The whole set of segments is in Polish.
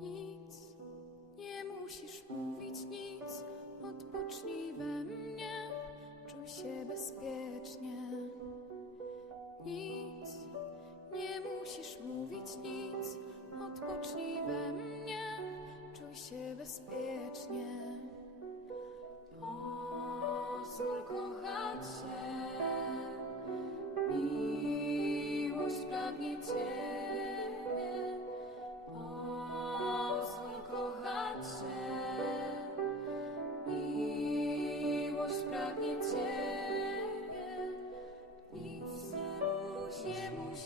Nic, nie musisz mówić nic, odpocznij we mnie, czuj się bezpiecznie. Nic, nie musisz mówić nic, odpocznij we mnie, czuj się bezpiecznie. Pozwól kochać się, miłość pragnie Cię.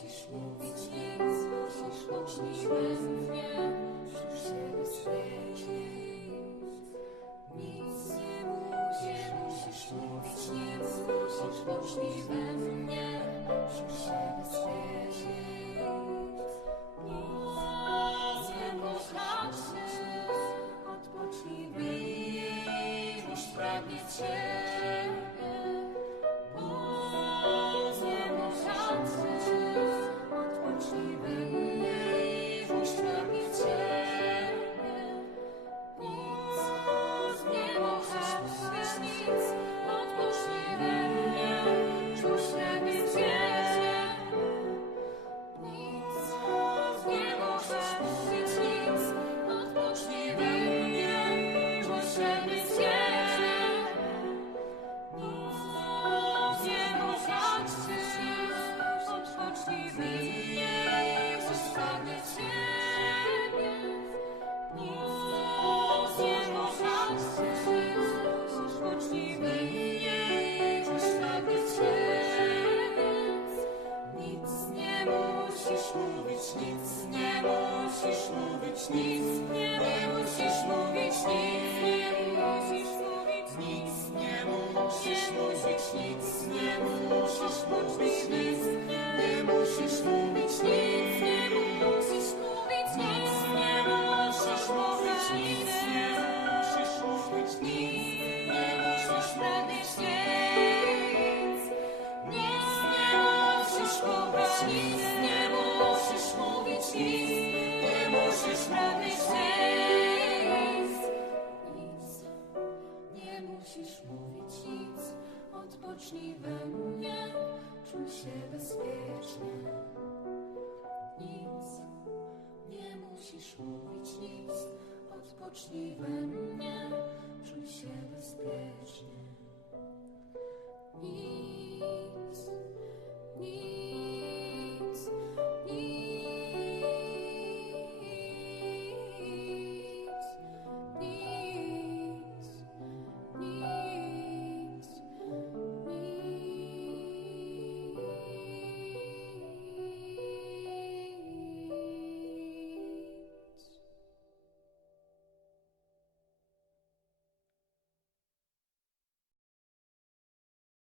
Musisz mówić nic, musisz uczynić błędnie, musisz się bezpiecznić. Nic nie musisz, musisz mówić nic, musisz uczynić błędnie, musisz się bezpiecznić. Nic nie można się, odpocznij, wyjdź, pragnie Cię. Nic nie musisz mówić, nic nie musisz mówić, nic nie musisz mówić, nic nie musisz mówić, nic nie musisz mówić, nic musisz mówić, nic, odpocznij we mnie, czuj się bezpiecznie. Nic nie musisz mówić, nic, odpocznij we mnie,